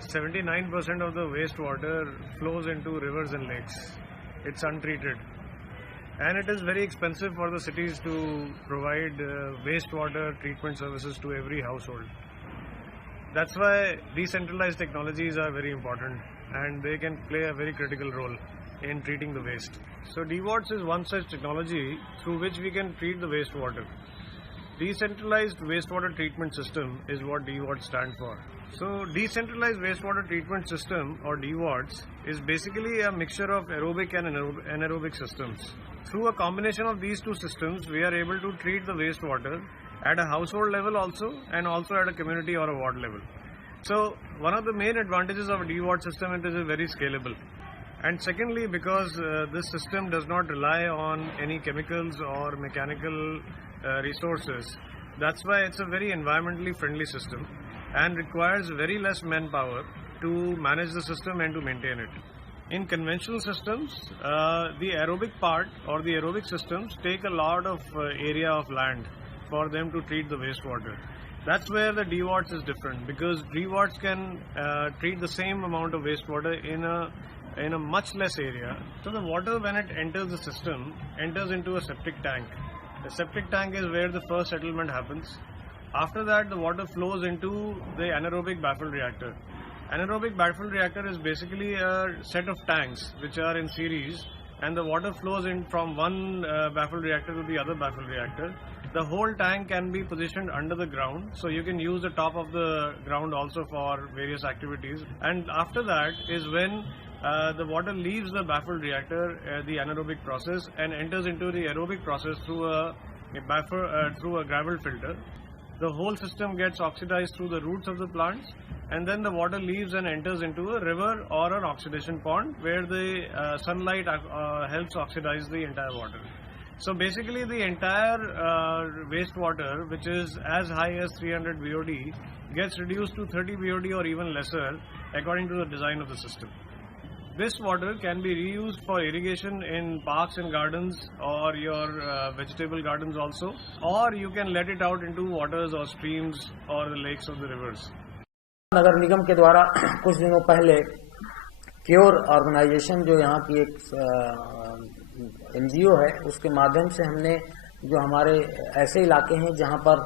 79% of the wastewater flows into rivers and lakes. It's untreated. And it is very expensive for the cities to provide wastewater treatment services to every household. That's why decentralized technologies are very important and they can play a very critical role in treating the waste. So DWATS is one such technology through which we can treat the wastewater. Decentralized wastewater treatment system is what DWATS stand for. So decentralized wastewater treatment system or DWATS is basically a mixture of aerobic and anaerobic systems. Through a combination of these two systems, we are able to treat the wastewater at a household level also and also at a community or a ward level. So one of the main advantages of a DWATS system is it is very scalable. And secondly, because this system does not rely on any chemicals or mechanical resources, that's why it's a very environmentally friendly system and requires very less manpower to manage the system and to maintain it. In conventional systems, the aerobic part or the aerobic systems take a lot of area of land for them to treat the wastewater. That's where the DWATS is different, because DWATS can treat the same amount of wastewater in a much less area. So the water, when it enters the system, enters into a septic tank. The septic tank is where the first settlement happens. After that, the water flows into the anaerobic baffled reactor. Anaerobic baffled reactor is basically a set of tanks which are in series, and the water flows in from one baffled reactor to the other baffled reactor. The whole tank can be positioned under the ground, so you can use the top of the ground also for various activities. And after that is when the water leaves the baffled reactor, the anaerobic process, and enters into the aerobic process through a gravel filter. The whole system gets oxidized through the roots of the plants, and then the water leaves and enters into a river or an oxidation pond where the sunlight helps oxidize the entire water. So basically the entire wastewater, which is as high as 300 BOD, gets reduced to 30 BOD or even lesser according to the design of the system. This water can be reused for irrigation in parks and gardens or your vegetable gardens also, or you can let it out into waters or streams or the lakes of the rivers. नगर निगम के द्वारा कुछ दिनों पहले cure organisation जो यहाँ की एक NGO है, उसके माध्यम से हमने जो हमारे ऐसे इलाके हैं जहाँ पर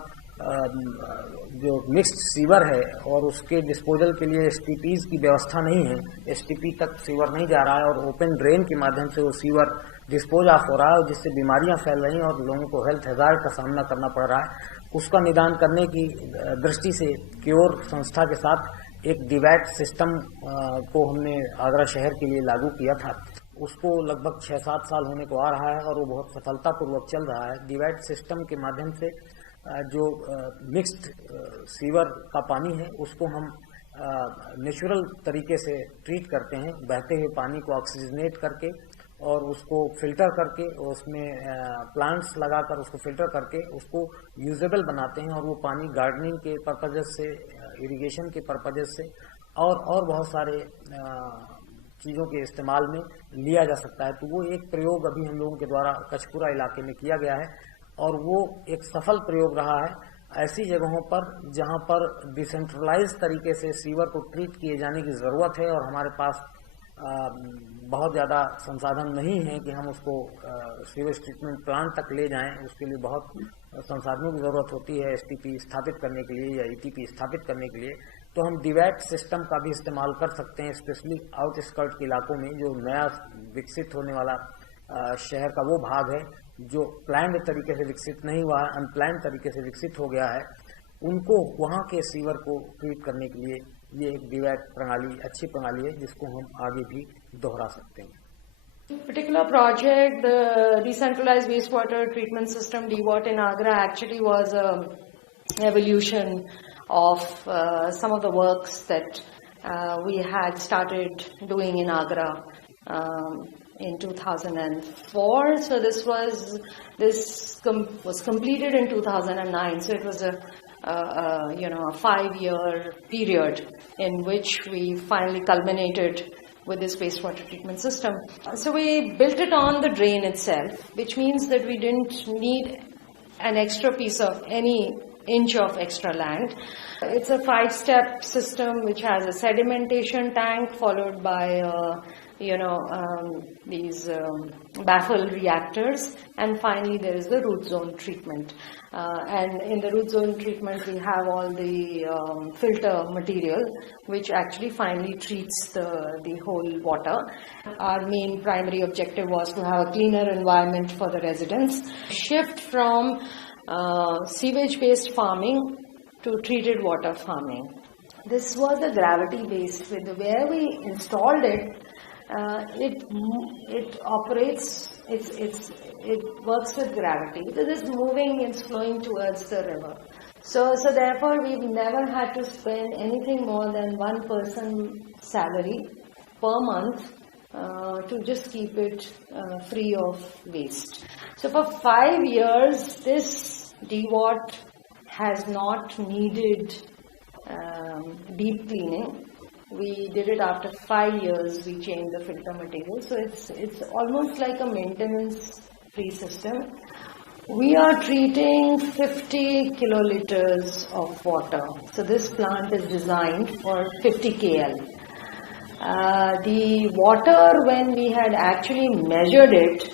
जो मिक्स्ड सीवर है और उसके डिस्पोजल के लिए STPs की व्यवस्था नहीं है, STP तक सीवर नहीं जा रहा है और ओपन ड्रेन के माध्यम से वो सीवर डिस्पोज ऑफ हो रहा है, जिससे बीमारियां फैल रही हैं और लोगों को हेल्थ हैजार्ड का सामना करना पड़ रहा है। उसका निदान करने की दृष्टि से क्योर संस्था के साथ एक DWAT सिस्टम को हमने आगरा शहर के लिए लागू किया था। उसको लगभग 6-7 साल होने को आ रहा है और वो बहुत सफलतापूर्वक चल रहा है। DWAT सिस्टम के माध्यम से जो मिक्स्ड सीवर का पानी है उसको हम नेचुरल तरीके से ट्रीट करते हैं, बहते हुए पानी को ऑक्सीजनेट करके और उसको फिल्टर करके उसमें प्लांट्स लगाकर उसको फिल्टर करके उसको यूजेबल बनाते हैं और वो पानी गार्डनिंग के पर्पजेस से, इरिगेशन के पर्पजेस से और बहुत सारे चीज़ों के इस्तेमाल में लिया जा सकता है। तो वो एक प्रयोग अभी हम लोगों के द्वारा कचपुरा इलाके में किया गया है और वो एक सफल प्रयोग रहा है। ऐसी जगहों पर जहां पर डिसेंट्रलाइज तरीके से सीवर को ट्रीट किए जाने की ज़रूरत है और हमारे पास बहुत ज़्यादा संसाधन नहीं है कि हम उसको सीवेज ट्रीटमेंट प्लांट तक ले जाएं, उसके लिए बहुत संसाधनों की ज़रूरत होती है STP स्थापित करने के लिए या ETP स्थापित करने के लिए। तो हम DWAT सिस्टम का भी इस्तेमाल कर सकते हैं, स्पेशली आउटस्कर्ट के इलाकों में जो नया विकसित होने वाला शहर का वो भाग है जो प्लान्ड तरीके से विकसित नहीं हुआ है, अनप्लान्ड तरीके से विकसित हो गया है, उनको वहाँ के सीवर को ट्रीट करने के लिए ये एक DWAT प्रणाली अच्छी प्रणाली है जिसको हम आगे भी दोहरा सकते हैं। Particular project, the decentralized wastewater treatment system DWAT in Agra actually was an evolution of some of the works that we had started doing in Agra in 2004. So this was completed in 2009. So it was a 5-year period in which we finally culminated with this wastewater treatment system. So we built it on the drain itself, which means that we didn't need an extra piece of any inch of extra land. It's a 5-step system which has a sedimentation tank followed by these baffle reactors, and finally there is the root zone treatment. And in the root zone treatment we have all the filter material which actually finally treats the whole water. Our main primary objective was to have a cleaner environment for the residents. Shift from sewage based farming to treated water farming. This was the gravity based. Where we installed it, it operates, it works with gravity. It is moving, it's flowing towards the river. So therefore we've never had to spend anything more than one person salary per month to just keep it free of waste. So for 5 years this DWAT has not needed deep cleaning. We did it after 5 years, we changed the filter material. So it's almost like a maintenance-free system. We are treating 50 kiloliters of water. So this plant is designed for 50 KL. The water, when we had actually measured it,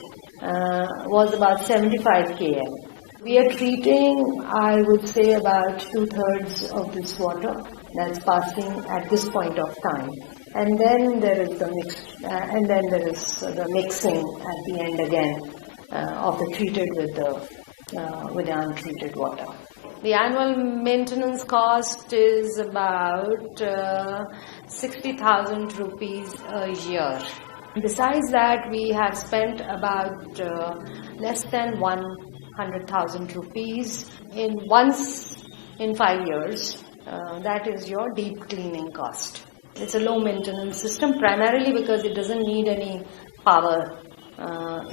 was about 75 KL. We are treating, I would say, about 2/3 of this water that's passing at this point of time, and then there is the mixing at the end again of the treated with the untreated water. The annual maintenance cost is about 60,000 rupees a year. Besides that, we have spent about less than 100,000 rupees once in 5 years. That is your deep cleaning cost. It's a low maintenance system primarily because it doesn't need any power,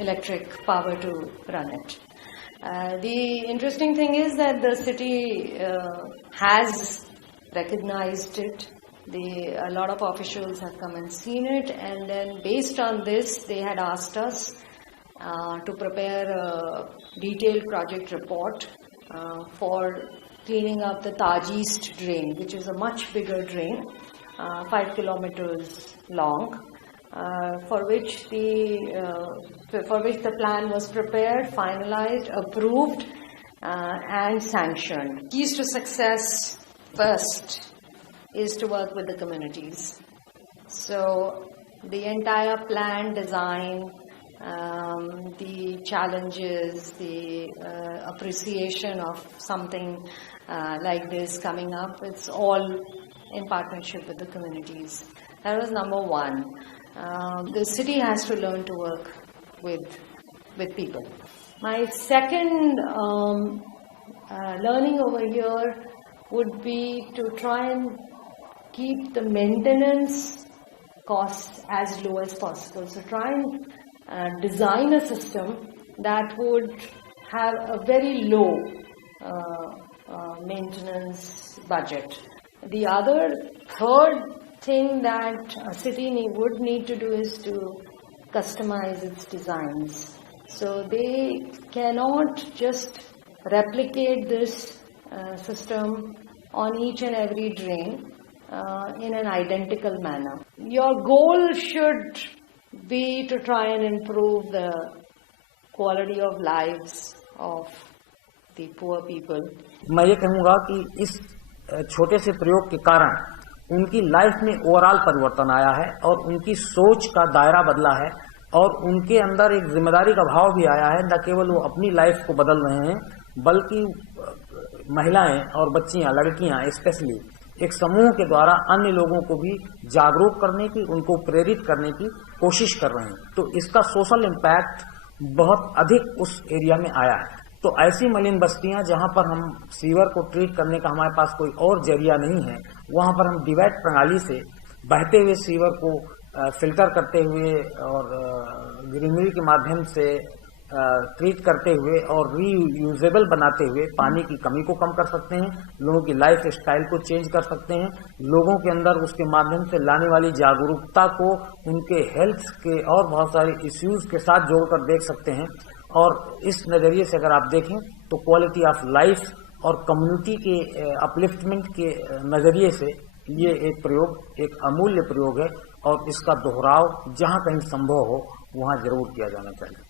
electric power to run it. The interesting thing is that the city has recognized it. A lot of officials have come and seen it, and then based on this they had asked us to prepare a detailed project report for cleaning up the Taj East drain, which is a much bigger drain, 5 kilometers long, for which the plan was prepared, finalized, approved, and sanctioned. Keys to success first is to work with the communities. So the entire plan design, the challenges, the appreciation of something like this coming up, it's all in partnership with the communities. That was number one. The city has to learn to work with people. My second learning over here would be to try and keep the maintenance costs as low as possible. So try and design a system that would have a very low maintenance budget. The third thing that a city would need to do is to customize its designs. So they cannot just replicate this system on each and every drain in an identical manner. Your goal should be to try and improve the quality of lives of the poor people. मैं ये कहूँगा कि इस छोटे से प्रयोग के कारण उनकी लाइफ में ओवरऑल परिवर्तन आया है और उनकी सोच का दायरा बदला है और उनके अंदर एक जिम्मेदारी का भाव भी आया है। न केवल वो अपनी लाइफ को बदल रहे हैं बल्कि महिलाएं और बच्चियां, लड़कियां स्पेशली एक समूह के द्वारा अन्य लोगों को भी जागरूक करने की, उनको प्रेरित करने की कोशिश कर रहे हैं। तो इसका सोशल इम्पैक्ट बहुत अधिक उस एरिया में आया है। तो ऐसी मलिन बस्तियां जहां पर हम सीवर को ट्रीट करने का हमारे पास कोई और जरिया नहीं है, वहां पर हम डिवाइड प्रणाली से बहते हुए सीवर को फिल्टर करते हुए और ग्रीनरी के माध्यम से ट्रीट करते हुए और रीयूजेबल बनाते हुए पानी की कमी को कम कर सकते हैं, लोगों की लाइफ स्टाइल को चेंज कर सकते हैं, लोगों के अंदर उसके माध्यम से लाने वाली जागरूकता को उनके हेल्थ के और बहुत सारे इश्यूज के साथ जोड़कर देख सकते हैं। और इस नजरिए से अगर आप देखें तो क्वालिटी ऑफ लाइफ और कम्युनिटी के अपलिफ्टमेंट के नज़रिए से ये एक प्रयोग, एक अमूल्य प्रयोग है और इसका दोहराव जहाँ कहीं संभव हो वहाँ जरूर किया जाना चाहिए।